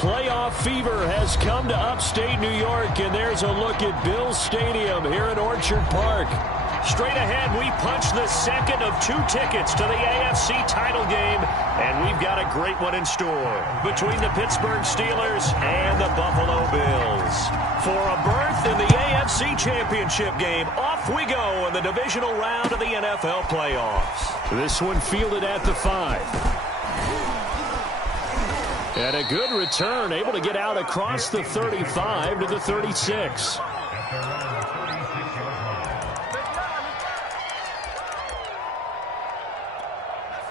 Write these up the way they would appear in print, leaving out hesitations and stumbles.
playoff fever has come to upstate New York, and there's a look at Bills Stadium here at Orchard Park. Straight ahead, we punch the second of 2 tickets to the AFC title game, and we've got a great one in store between the Pittsburgh Steelers and the Buffalo Bills. For a berth in the AFC Championship game, off we go in the divisional round of the NFL playoffs. This one fielded at the 5. And a good return, able to get out across the 35 to the 36.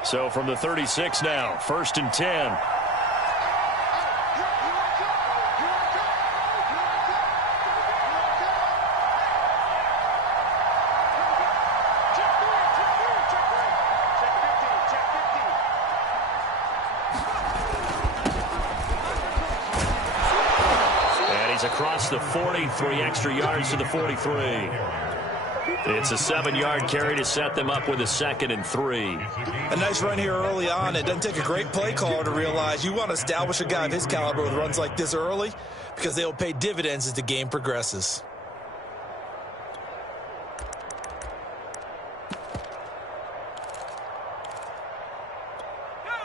So from the 36 now, 1st and 10. Across the 43, extra yards to the 43. It's a 7-yard carry to set them up with a 2nd and 3. A nice run here early on. It doesn't take a great play caller to realize you want to establish a guy of his caliber with runs like this early because they'll pay dividends as the game progresses.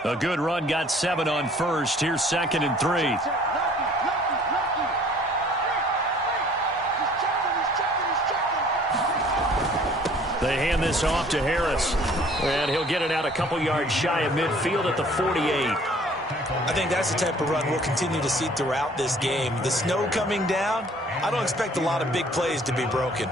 A good run, got 7 on first. Here's 2nd and 3. They hand this off to Harris, and he'll get it out a couple yards shy of midfield at the 48. I think that's the type of run we'll continue to see throughout this game. The snow coming down, I don't expect a lot of big plays to be broken.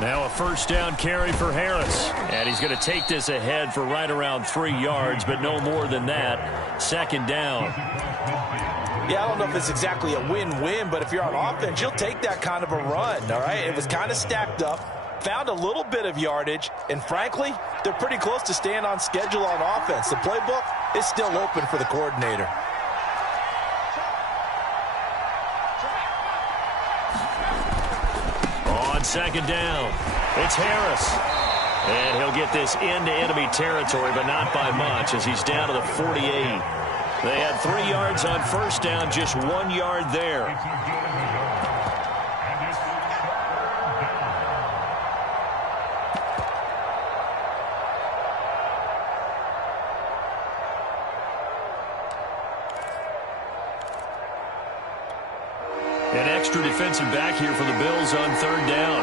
Now a 1st down carry for Harris. And he's going to take this ahead for right around 3 yards, but no more than that. 2nd down. Yeah, I don't know if it's exactly a win-win, but if you're on offense, you'll take that kind of a run, all right? It was kind of stacked up, found a little bit of yardage, and frankly, they're pretty close to staying on schedule on offense. The playbook is still open for the coordinator. On 2nd down, it's Harris. And he'll get this into enemy territory, but not by much as he's down to the 48. They had 3 yards on 1st down, just 1 yard there. An extra defensive back here for the Bills on 3rd down.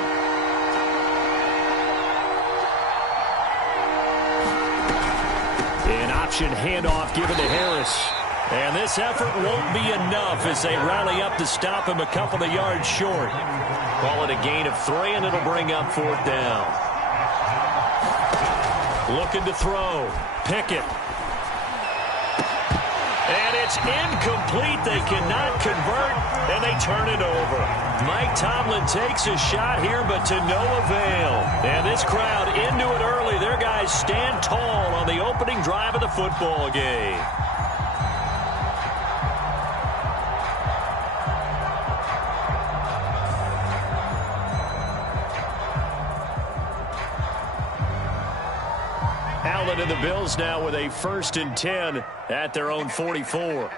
An option handoff given to Harris. And this effort won't be enough as they rally up to stop him a couple of yards short. Call it a gain of 3, and it'll bring up 4th down. Looking to throw. Pickett. And it's incomplete. They cannot convert, and they turn it over. Mike Tomlin takes a shot here, but to no avail. And this crowd into it early. Their guys stand tall on the opening drive of the football game. Allen and the Bills now with a 1st and 10 at their own 44.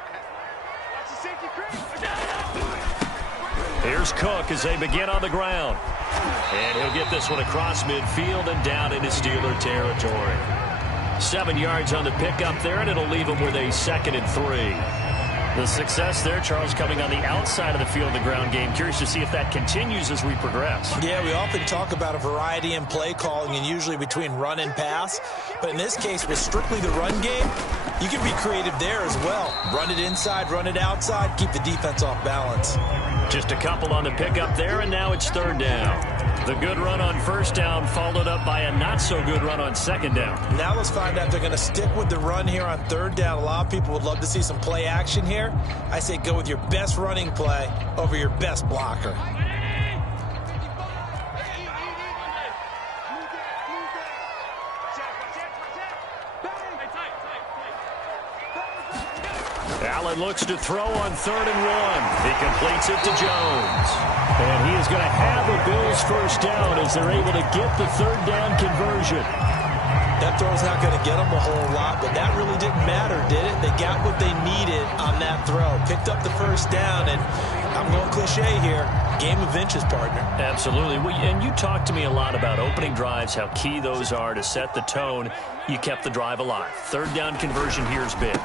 Here's Cook as they begin on the ground. And he'll get this one across midfield and down into Steeler territory. 7 yards on the pickup there, and it'll leave him with a 2nd and 3. The success there, Charles, coming on the outside of the field, the ground game. Curious to see if that continues as we progress. Yeah, we often talk about a variety in play calling and usually between run and pass. But in this case, with strictly the run game, you can be creative there as well. Run it inside, run it outside, keep the defense off balance. Just a couple on the pickup there, and now it's 3rd down. The good run on 1st down followed up by a not-so-good run on 2nd down. Now let's find out if they're going to stick with the run here on 3rd down. A lot of people would love to see some play action here. I say go with your best running play over your best blocker. Allen looks to throw on 3rd and 1. He completes it to Jones. And he is going to have a Bills first down as they're able to get the 3rd down conversion. That throw's not going to get them a whole lot, but that really didn't matter, did it? They got what they needed on that throw. Picked up the first down, and I'm going cliche here, game of inches, partner. Absolutely. And you talked to me a lot about opening drives, how key those are to set the tone. You kept the drive alive. 3rd down conversion here is big.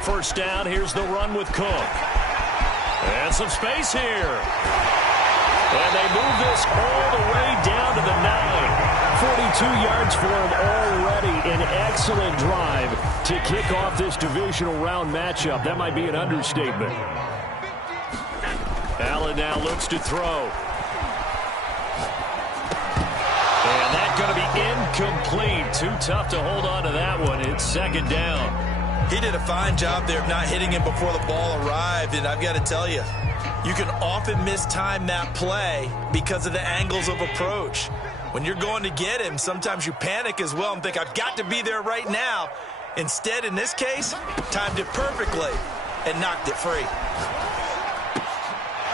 First down, here's the run with Cook. And some space here. And they move this all the way down to the 9. 42 yards for him already. An excellent drive to kick off this divisional round matchup. That might be an understatement. Allen now looks to throw. And that's going to be incomplete. Too tough to hold on to that one. It's 2nd down. He did a fine job there of not hitting him before the ball arrived, and I've got to tell you, you can often mistime that play because of the angles of approach. When you're going to get him, sometimes you panic as well and think, I've got to be there right now. Instead, in this case, timed it perfectly and knocked it free.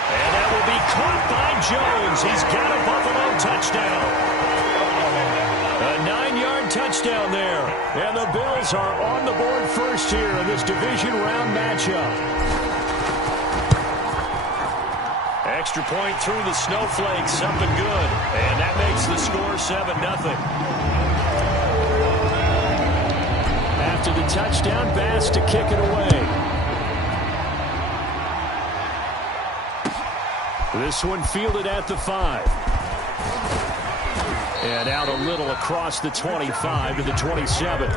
And that will be caught by Jones. He's got a Buffalo touchdown. A 9-yard touchdown there. And the Bills are on the board first here in this division round matchup. Extra point through the snowflakes. Something good. And that makes the score 7-0. After the touchdown, Bass to kick it away. This one fielded at the 5. And out a little across the 25 to the 27.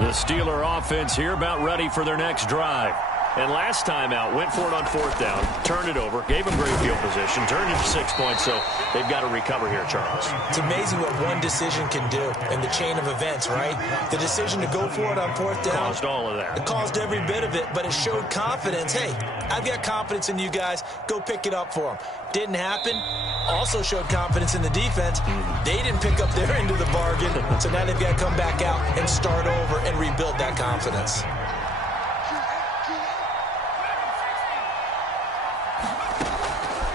The Steeler offense here about ready for their next drive. And last time out, went for it on 4th down, turned it over, gave them great field position, turned it to 6 points, so they've got to recover here, Charles. It's amazing what one decision can do in the chain of events, right? The decision to go for it on 4th down. Caused all of that. It caused every bit of it, but it showed confidence. Hey, I've got confidence in you guys. Go pick it up for them. Didn't happen. Also showed confidence in the defense. They didn't pick up their end of the bargain, so now they've got to come back out and start over and rebuild that confidence.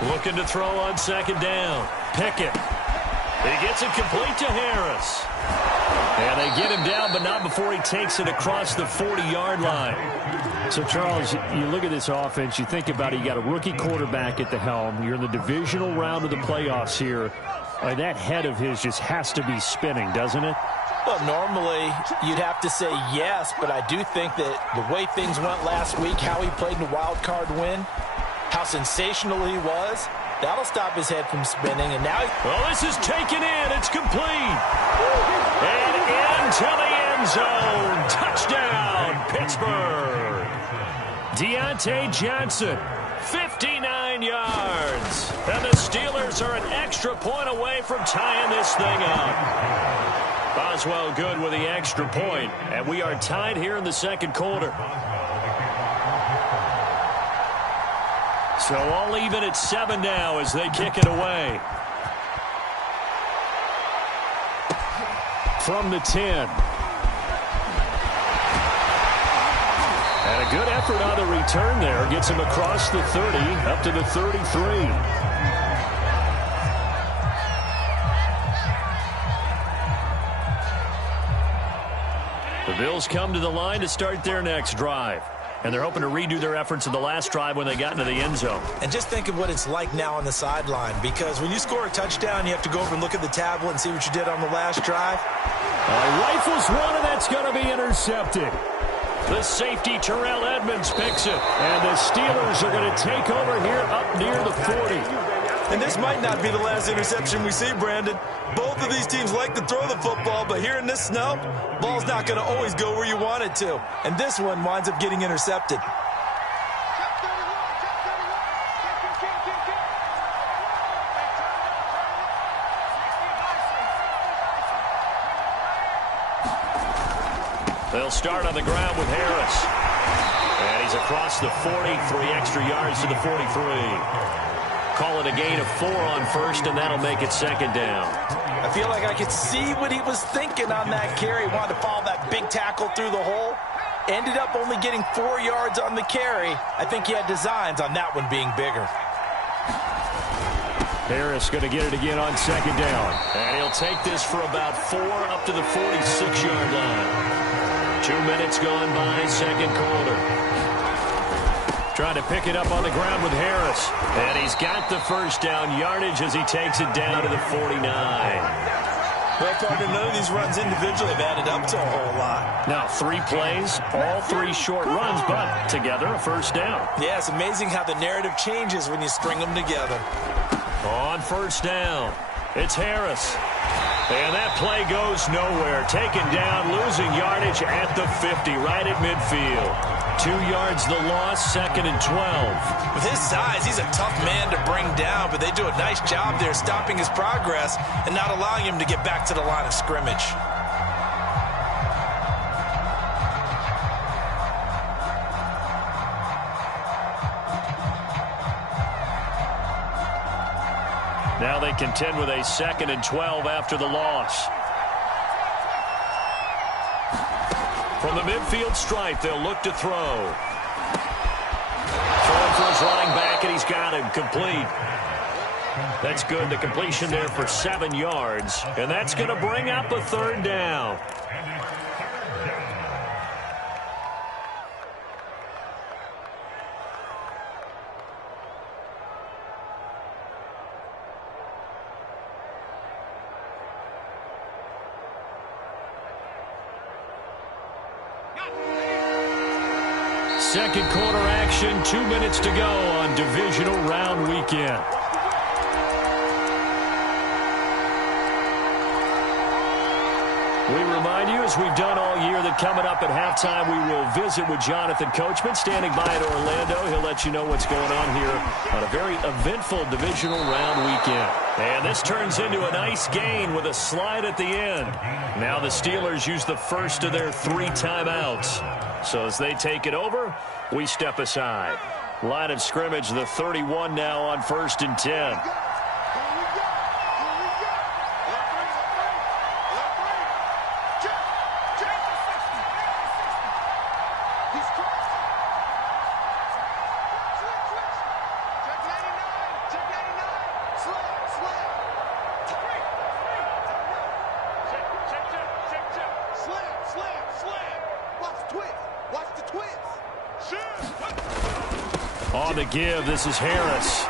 Looking to throw on 2nd down. Pickett. He gets it complete to Harris. And they get him down, but not before he takes it across the 40-yard line. So, Charles, you look at this offense, you think about it, you got a rookie quarterback at the helm. You're in the divisional round of the playoffs here. That head of his just has to be spinning, doesn't it? Well, normally you'd have to say yes, but I do think that the way things went last week, how he played in the wild card win, how sensational he was, that'll stop his head from spinning. And now, well, this is taken in. It's complete. And into the end zone. Touchdown, Pittsburgh. Deontay Johnson, 59 yards. And the Steelers are an extra point away from tying this thing up. Boswell good with the extra point. And we are tied here in the 2nd quarter. So all even at 7 now as they kick it away. From the 10. And a good effort on the return there. Gets him across the 30, up to the 33. The Bills come to the line to start their next drive. And they're hoping to redo their efforts in the last drive when they got into the end zone. And just think of what it's like now on the sideline, because when you score a touchdown, you have to go over and look at the tablet and see what you did on the last drive. Rifles one, and that's going to be intercepted. The safety, Terrell Edmonds, picks it. And the Steelers are going to take over here up near the 40. And this might not be the last interception we see, Brandon. Both of these teams like to throw the football, but here in this snow, ball's not going to always go where you want it to. And this one winds up getting intercepted. They'll start on the ground with Harris. And he's across the 40, 3 extra yards to the 43. Call it a gain of 4 on first, and that'll make it second down. I feel like I could see what he was thinking on that carry. Wanted to follow that big tackle through the hole. Ended up only getting 4 yards on the carry. I think he had designs on that one being bigger. Harris going to get it again on second down. And he'll take this for about 4 up to the 46-yard line. 2 minutes gone by, second quarter. Trying to pick it up on the ground with Harris. And he's got the first down yardage as he takes it down to the 49. Well, partner, none of these runs individually have added up to a whole lot. Now 3 plays, all 3 short runs, but together a first down. Yeah, it's amazing how the narrative changes when you string them together. On first down, it's Harris. And that play goes nowhere. Taken down, losing yardage at the 50, right at midfield. 2 yards the loss, second and 12. With his size, he's a tough man to bring down, but they do a nice job there stopping his progress and not allowing him to get back to the line of scrimmage. Now they contend with a second and 12 after the loss. From the midfield stripe, they'll look to throw. Throwing for his running back, and he's got him complete. That's good. The completion there for 7 yards, and that's going to bring up a third down. Second quarter action, 2 minutes to go on divisional round weekend. We remind you, as we've done all year, that coming up at halftime, we will visit with Jonathan Coachman, standing by in Orlando. He'll let you know what's going on here on a very eventful divisional round weekend. And this turns into a nice gain with a slide at the end. Now the Steelers use the first of their 3 timeouts. So as they take it over, we step aside. Line of scrimmage, the 31 now on first and 10. On the give, this is Harris.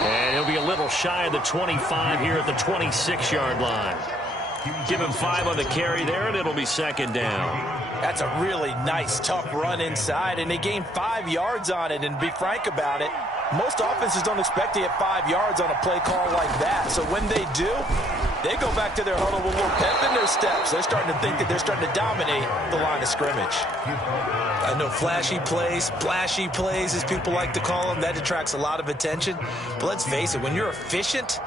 And he'll be a little shy of the 25 here at the 26-yard line. Give him 5 on the carry there, and it'll be second down. That's a really nice, tough run inside, and they gained 5 yards on it. And to be frank about it, most offenses don't expect to get 5 yards on a play call like that. So when they do, they go back to their huddle with a little pep in their steps. They're starting to think that they're starting to dominate the line of scrimmage. I know flashy plays, splashy plays, as people like to call them, that attracts a lot of attention. But let's face it, when you're efficient,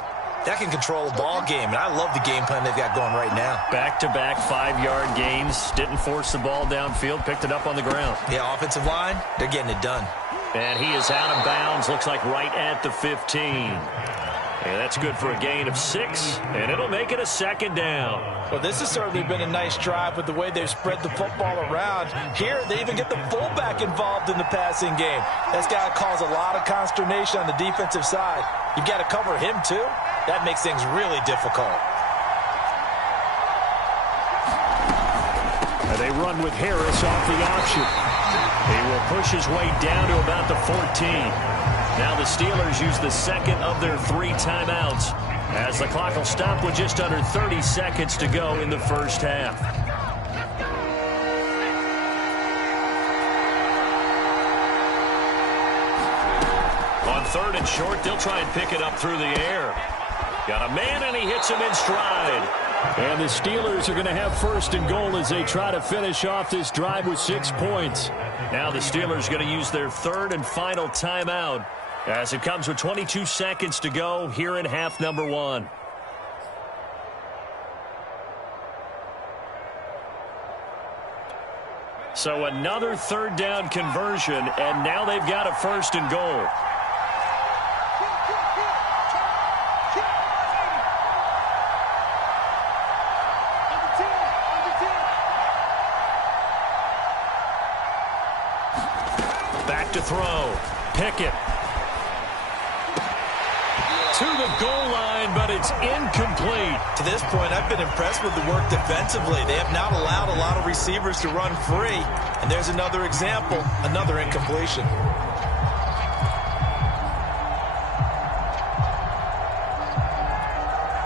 that can control a ball game. And I love the game plan they've got going right now. Back-to-back 5-yard gains. Didn't force the ball downfield. Picked it up on the ground. Yeah, offensive line, they're getting it done. And he is out of bounds. Looks like right at the 15. And that's good for a gain of 6. And it'll make it a second down. Well, this has certainly been a nice drive with the way they've spread the football around. Here, they even get the fullback involved in the passing game. That's got to cause a lot of consternation on the defensive side. You've got to cover him, too. That makes things really difficult. And they run with Harris off the option. He will push his way down to about the 14. Now the Steelers use the second of their 3 timeouts, as the clock will stop with just under 30 seconds to go in the first half. On 3rd and short, they'll try and pick it up through the air. Got a man, and he hits him in stride. And the Steelers are going to have 1st and goal as they try to finish off this drive with 6 points. Now the Steelers are going to use their 3rd and final timeout, as it comes with 22 seconds to go here in half number 1. So another 3rd down conversion, and now they've got a 1st and goal. throw. Pickett. To the goal line, but it's incomplete. To this point, I've been impressed with the work defensively. They have not allowed a lot of receivers to run free. And there's another example, another incompletion.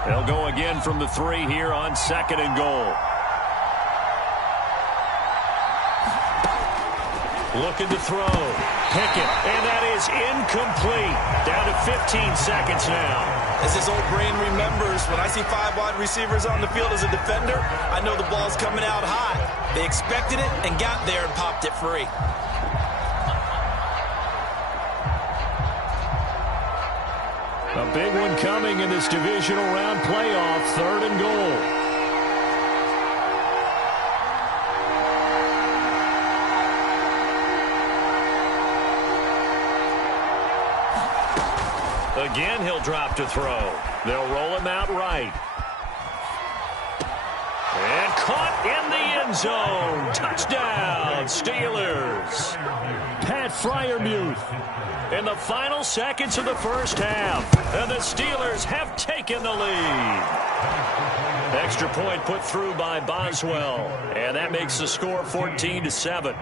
They'll go again from the 3 here on 2nd and goal. Looking to throw. Pickett, and that is incomplete. Down to 15 seconds now. As his old brain remembers, when I see 5 wide receivers on the field as a defender, I know the ball's coming out high. They expected it and got there and popped it free. A big one coming in this divisional round playoff, 3rd and goal. Again, he'll drop to throw. They'll roll him out right. And caught in the end zone. Touchdown, Steelers. Pat Freiermuth in the final seconds of the first half. And the Steelers have taken the lead. Extra point put through by Boswell. And that makes the score 14-7.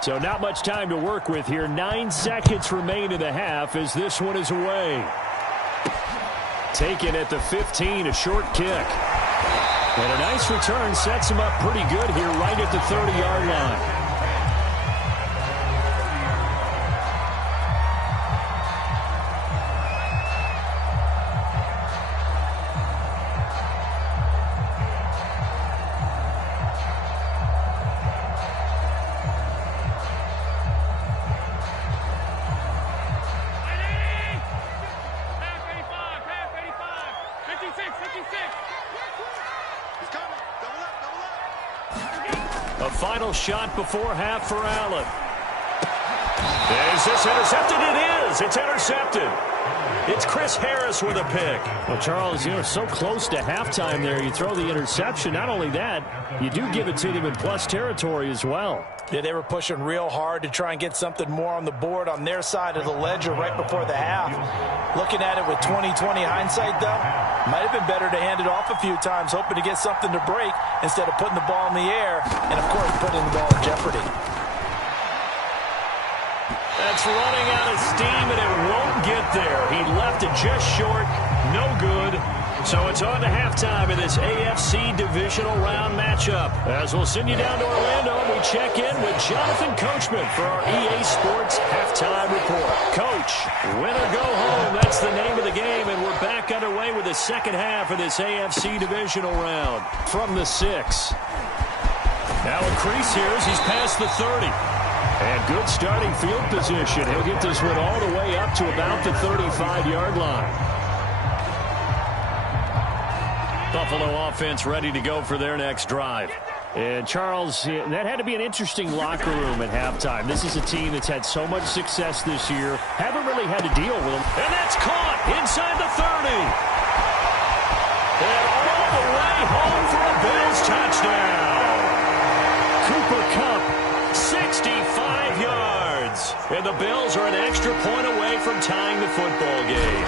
So not much time to work with here. 9 seconds remain in the half as this one is away. Taken at the 15, a short kick. And a nice return sets him up pretty good here right at the 30-yard line. A final shot before half for Allen. Is this intercepted? It is. It's intercepted. It's Chris Harris with a pick. Well, Charles, so close to halftime there. You throw the interception. Not only that, you do give it to them in plus territory as well. Yeah, they were pushing real hard to try and get something more on the board on their side of the ledger right before the half. Looking at it with 20/20 hindsight, though, might have been better to hand it off a few times, hoping to get something to break instead of putting the ball in the air and, of course, putting the ball in jeopardy. That's running out of steam, and it won't get there. He left it just short. No good. So it's on to halftime in this AFC divisional round matchup. As we'll send you down to Orlando, we check in with Jonathan Coachman for our EA Sports Halftime Report. Coach, win or go home, that's the name of the game, and we're back underway with the second half of this AFC divisional round. From the 6. Now a crease here as he's past the 30. And good starting field position. He'll get this one all the way up to about the 35-yard line. Buffalo offense ready to go for their next drive. And, Charles, that had to be an interesting locker room at halftime. This is a team that's had so much success this year. Haven't really had to deal with them. And that's caught inside the 30. And all the way home for a Bills touchdown. Cooper Kupp, 65 yards. And the Bills are an extra point away from tying the football game.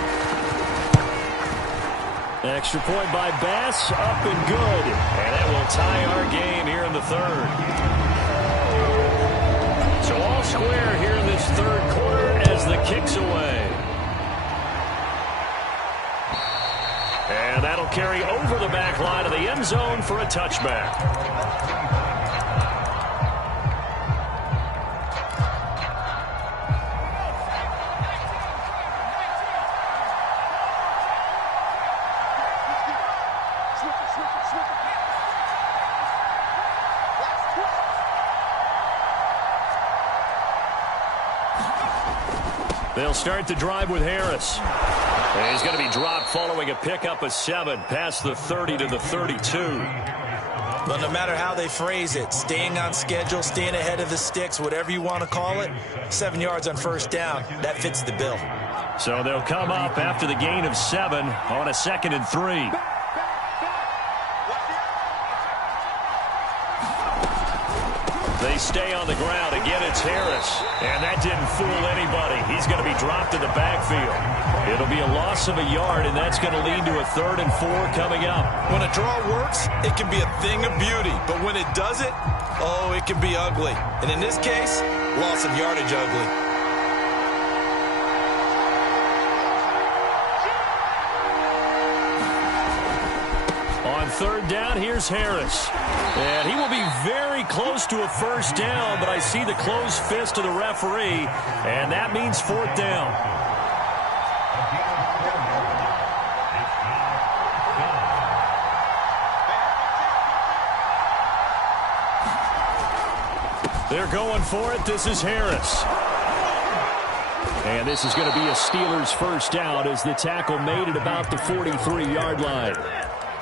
Extra point by Bass, up and good. And that will tie our game here in the 3rd. So all square here in this 3rd quarter as the kick's away. And that'll carry over the back line of the end zone for a touchback. They'll start the drive with Harris. And he's going to be dropped following a pickup of 7 past the 30 to the 32. But no matter how they phrase it, staying on schedule, staying ahead of the sticks, whatever you want to call it, 7 yards on first down, that fits the bill. So they'll come up after the gain of 7 on a 2nd and 3. They stay on the ground. Again, it's Harris. And that didn't fool anybody. He's going to be dropped in the backfield. It'll be a loss of a yard, and that's going to lead to a 3rd and 4 coming up. When a draw works, it can be a thing of beauty. But when it doesn't, oh, it can be ugly. And in this case, loss of yardage ugly. On 3rd down, here's Harris. And he will be very close to a 1st down, but I see the closed fist of the referee, and that means 4th down. They're going for it. This is Harris. And this is going to be a Steelers 1st down as the tackle made at about the 43-yard line.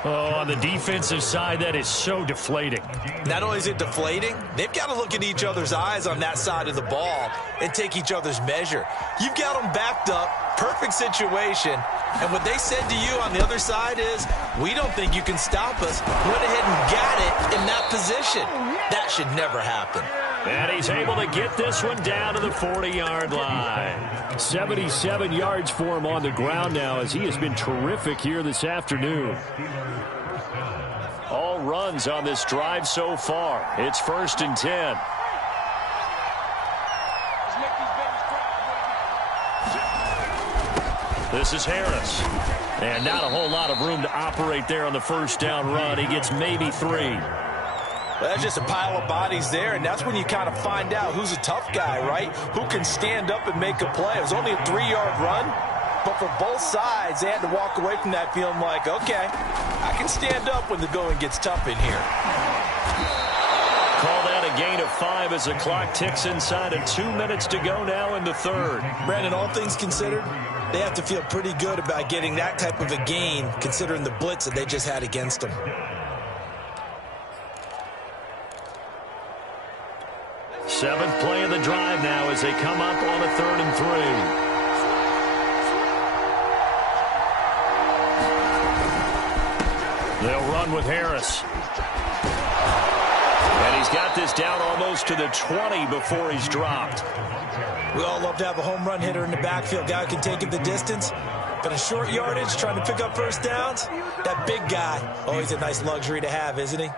Oh, on the defensive side, that is so deflating. Not only is it deflating, they've got to look at each other's eyes on that side of the ball and take each other's measure. You've got them backed up, perfect situation, and what they said to you on the other side is, we don't think you can stop us. Went ahead and got it in that position. That should never happen. And he's able to get this one down to the 40-yard line. 77 yards for him on the ground now as he has been terrific here this afternoon. All runs on this drive so far. It's 1st and 10. This is Harris. And not a whole lot of room to operate there on the 1st down run. He gets maybe 3. Well, that's just a pile of bodies there, and that's when you kind of find out who's a tough guy, right? Who can stand up and make a play. It was only a 3-yard run, but for both sides, they had to walk away from that feeling like, okay, I can stand up when the going gets tough in here. Call that a gain of 5 as the clock ticks inside of 2 minutes to go now in the 3rd. Brandon, all things considered, they have to feel pretty good about getting that type of a gain considering the blitz that they just had against them. 7th play of the drive now as they come up on a 3rd and 3. They'll run with Harris. And he's got this down almost to the 20 before he's dropped. We all love to have a home run hitter in the backfield. Guy who can take it the distance. But a short yardage, trying to pick up 1st downs, that big guy, always a nice luxury to have, isn't he?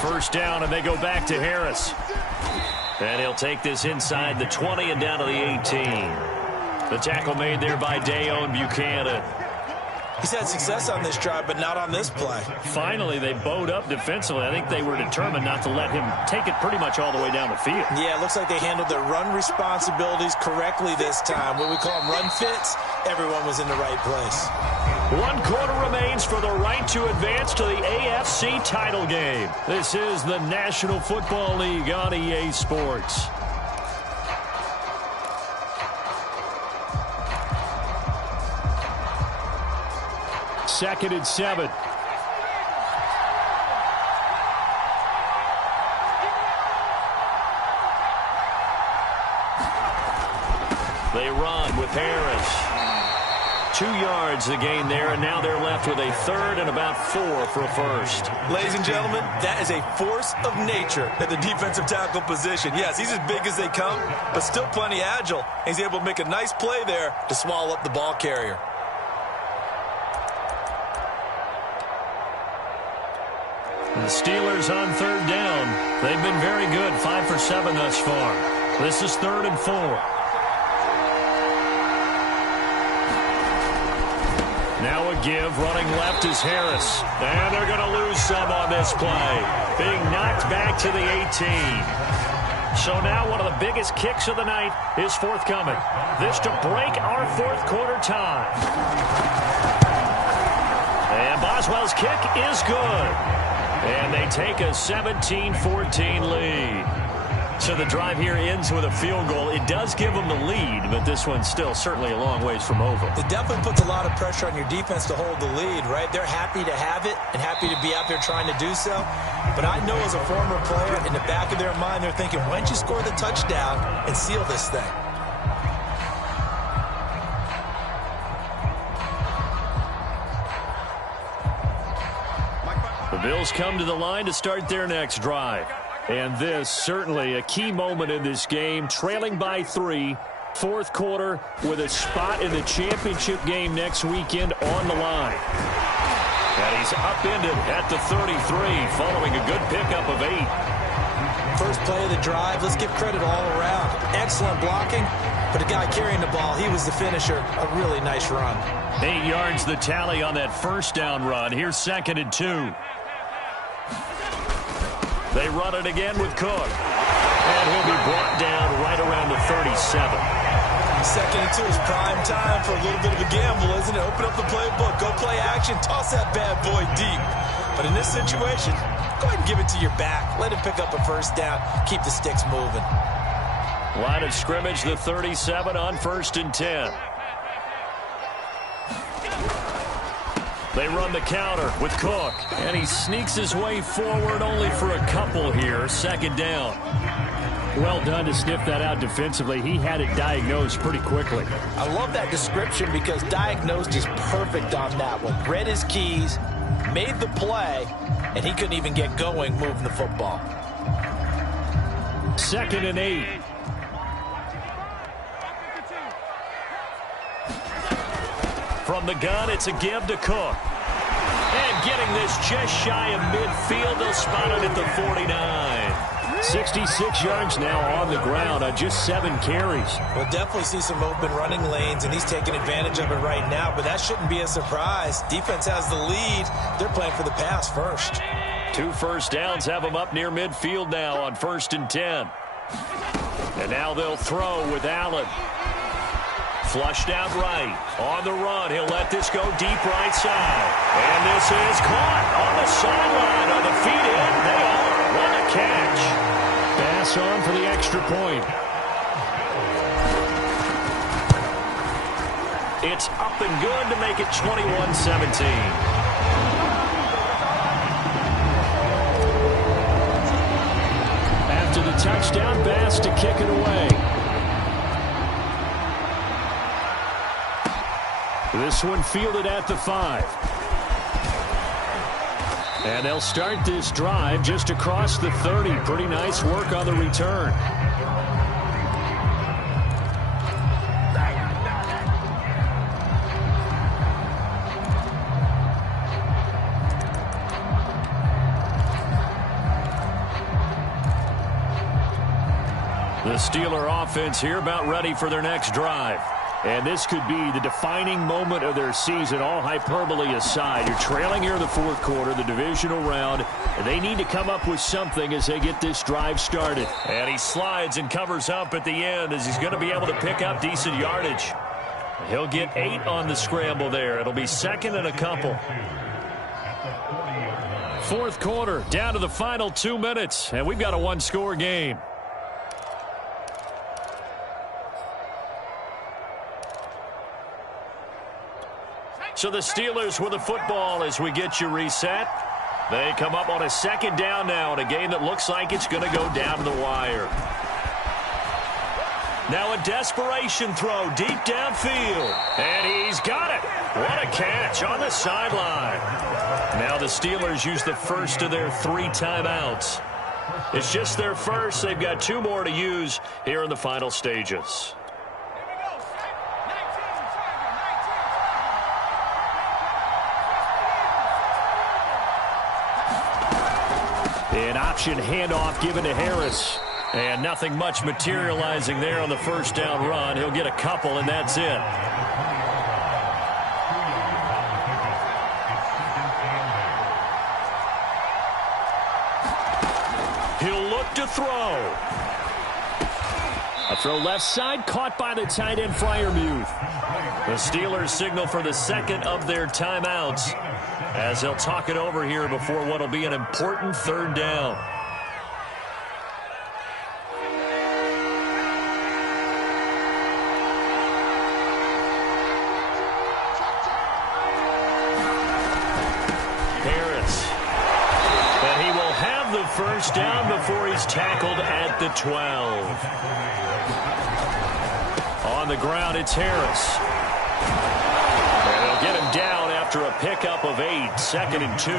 First down, and they go back to Harris. And he'll take this inside the 20 and down to the 18. The tackle made there by Dayon Buchanan. He's had success on this drive, but not on this play. Finally, they bowed up defensively. I think they were determined not to let him take it pretty much all the way down the field. Yeah, it looks like they handled their run responsibilities correctly this time. What we call them run fits, everyone was in the right place. 1 quarter remains for the right to advance to the AFC title game. This is the National Football League on EA Sports. Second and 7. They run with Harris. 2 yards the gain there, and now they're left with a 3rd and about 4 for a 1st. Ladies and gentlemen, that is a force of nature at the defensive tackle position. Yes, he's as big as they come, but still plenty agile. He's able to make a nice play there to swallow up the ball carrier. The Steelers on 3rd down. They've been very good, 5 for 7 thus far. This is 3rd and 4. Now a give, running left is Harris. And they're going to lose some on this play. Being knocked back to the 18. So now one of the biggest kicks of the night is forthcoming. This to break our 4th quarter tie. And Boswell's kick is good. And they take a 17-14 lead. So the drive here ends with a field goal. It does give them the lead, but this one's still certainly a long ways from over. It definitely puts a lot of pressure on your defense to hold the lead, right? They're happy to have it and happy to be out there trying to do so. But I know as a former player, in the back of their mind, they're thinking, why don't you score the touchdown and seal this thing? The Bills come to the line to start their next drive. And this, certainly a key moment in this game, trailing by 3, fourth quarter, with a spot in the championship game next weekend on the line. And he's upended at the 33, following a good pickup of 8. First play of the drive, let's give credit all around. Excellent blocking, but the guy carrying the ball, he was the finisher. A really nice run. 8 yards the tally on that first down run. Here's 2nd and 2. They run it again with Cook. And he'll be brought down right around the 37. 2nd and 2 is prime time for a little bit of a gamble, isn't it? Open up the playbook, go play action, toss that bad boy deep. But in this situation, go ahead and give it to your back. Let him pick up a first down. Keep the sticks moving. Line of scrimmage, the 37 on 1st and 10. They run the counter with Cook, and he sneaks his way forward only for a couple here. 2nd down. Well done to sniff that out defensively. He had it diagnosed pretty quickly. I love that description because diagnosed is perfect on that one. Read his keys, made the play, and he couldn't even get going moving the football. 2nd and 8. From the gun, it's a give to Cook. And getting this just shy of midfield, they'll spot it at the 49. 66 yards now on the ground on just 7 carries. We'll definitely see some open running lanes, and he's taking advantage of it right now, but that shouldn't be a surprise. Defense has the lead. They're playing for the pass first. 2 first downs have them up near midfield now on 1st and 10. And now they'll throw with Allen. Flushed out right. On the run, he'll let this go deep right side. And this is caught on the sideline. Are the feet in? They are. What a catch. Pass on for the extra point. It's up and good to make it 21-17. After the touchdown, Bass to kick it away. This one fielded at the 5. And they'll start this drive just across the 30. Pretty nice work on the return. The Steeler offense here about ready for their next drive. And this could be the defining moment of their season, all hyperbole aside. You're trailing here in the fourth quarter, the divisional round, and they need to come up with something as they get this drive started. And he slides and covers up at the end as he's going to be able to pick up decent yardage. He'll get 8 on the scramble there. It'll be 2nd and a couple. Fourth quarter, down to the final 2 minutes, and we've got a one-score game. So the Steelers with the football as we get you reset. They come up on a 2nd down now in a game that looks like it's going to go down to the wire. Now a desperation throw deep downfield. And he's got it. What a catch on the sideline. Now the Steelers use the first of their 3 timeouts. It's just their first. They've got 2 more to use here in the final stages. An option handoff given to Harris. And nothing much materializing there on the first down run. He'll get a couple, and that's it. He'll look to throw. A throw left side, caught by the tight end, Freiermuth. The Steelers signal for the 2nd of their timeouts as they'll talk it over here before what will be an important 3rd down. first down before he's tackled at the 12. On the ground, it's Harris. And they'll get him down after a pickup of 8, 2nd and 2.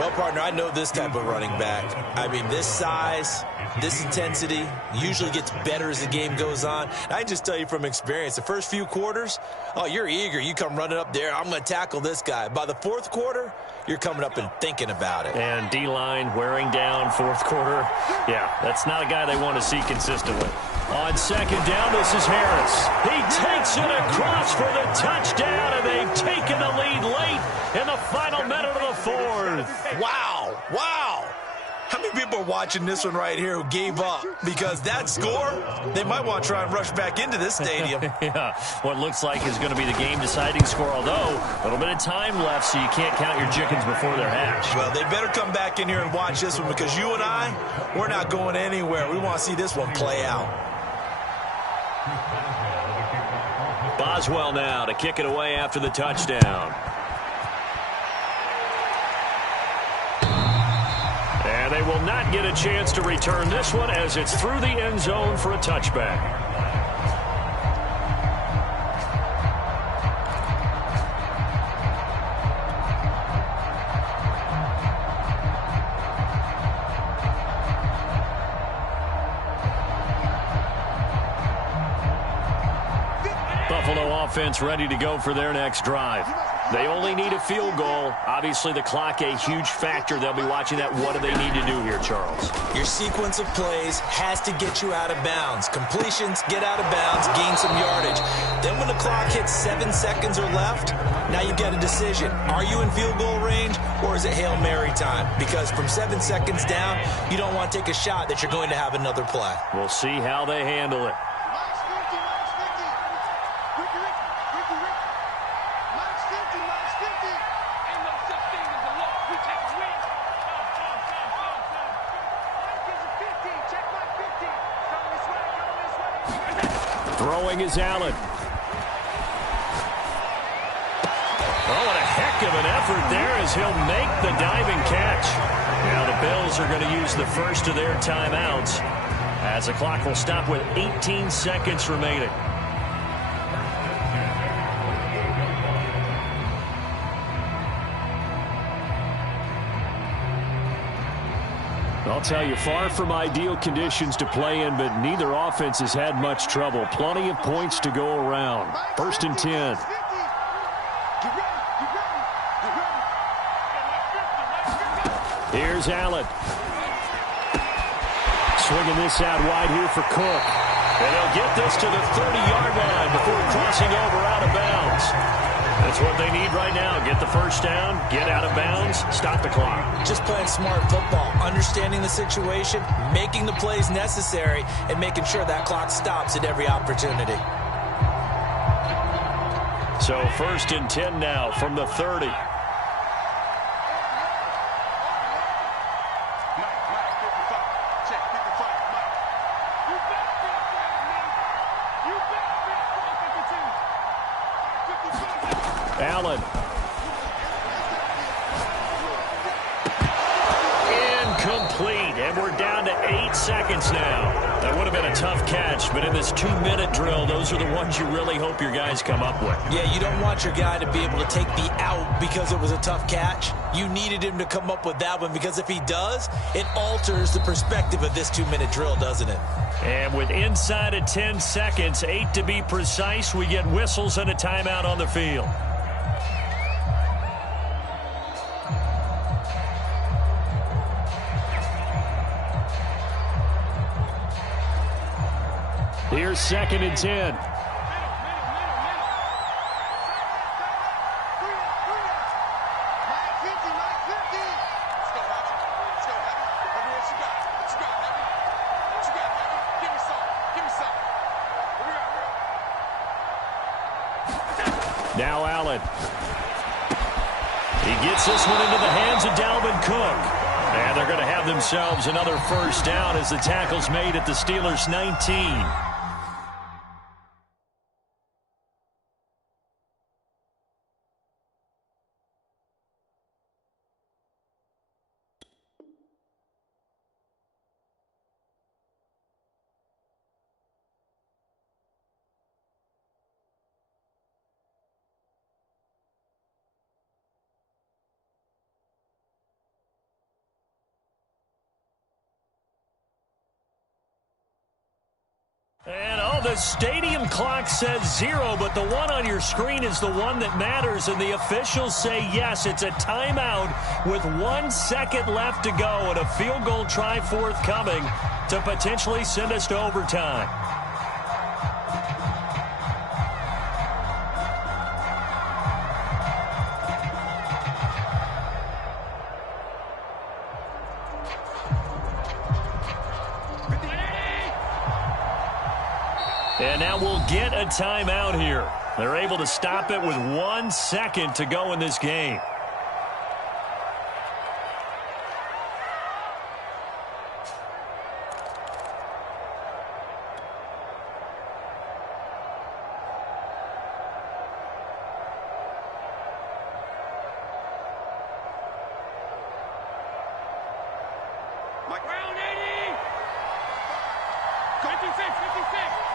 Well, partner, I know this type of running back. I mean, this size, this intensity usually gets better as the game goes on. I can just tell you from experience, the first few quarters, oh, you're eager. You come running up there, I'm going to tackle this guy. By the fourth quarter, you're coming up and thinking about it. And D-line wearing down fourth quarter. Yeah, that's not a guy they want to see consistently. On 2nd down, this is Harris. He takes it across for the touchdown, and they've taken the lead late in the final minute of the 4th. Wow, wow. How many people are watching this one right here who gave up? Because that score, they might want to try and rush back into this stadium. Yeah, what looks like is going to be the game-deciding score, although a little bit of time left, so you can't count your chickens before they're hatched. Well, they better come back in here and watch this one, because you and I, we're not going anywhere. We want to see this one play out. Boswell now to kick it away after the touchdown. And they will not get a chance to return this one as it's through the end zone for a touchback. Buffalo offense ready to go for their next drive. They only need a field goal. Obviously, the clock a huge factor. They'll be watching that. What do they need to do here, Charles? Your sequence of plays has to get you out of bounds. Completions, get out of bounds, gain some yardage. Then when the clock hits 7 seconds or left, now you get a decision. Are you in field goal range, or is it Hail Mary time? Because from 7 seconds down, you don't want to take a shot that you're going to have another play. We'll see how they handle it. Throwing is Allen. Oh, what a heck of an effort there as he'll make the diving catch. Now the Bills are going to use the first of their timeouts as the clock will stop with 18 seconds remaining. I'll tell you, far from ideal conditions to play in, but neither offense has had much trouble. Plenty of points to go around. 1st and 10. Here's Allen. Swinging this out wide here for Cook. And they'll get this to the 30-yard line before crossing over out of bounds. That's what they need right now. Get the first down, get out of bounds, stop the clock. Just playing smart football, understanding the situation, making the plays necessary, and making sure that clock stops at every opportunity. So 1st and 10 now from the 30. Allen. Incomplete, and we're down to 8 seconds now. That would have been a tough catch, but in this 2-minute drill, those are the ones you really hope your guys come up with. Yeah, you don't want your guy to be able to take the out because it was a tough catch. You needed him to come up with that one, because if he does, it alters the perspective of this 2-minute drill, doesn't it? And with inside of 10 seconds, 8 to be precise, we get whistles and a timeout on the field. Here's 2nd and 10. Now Allen. He gets this one into the hands of Dalvin Cook. And they're going to have themselves another first down as the tackle's made at the Steelers' 19. And the stadium clock says 0, but the one on your screen is the one that matters, and the officials say yes, it's a timeout with 1 second left to go and a field goal try forthcoming to potentially send us to overtime. And now we'll get a timeout here. They're able to stop it with 1 second to go in this game. Mike Brown, 80! 56, 56!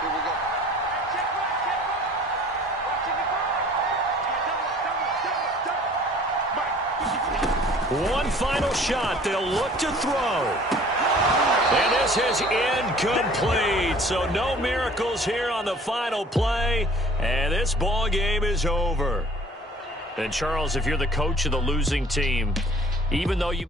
Here we go. One final shot. They'll look to throw. And this is incomplete. So no miracles here on the final play. And this ball game is over. And Charles, if you're the coach of the losing team, even though you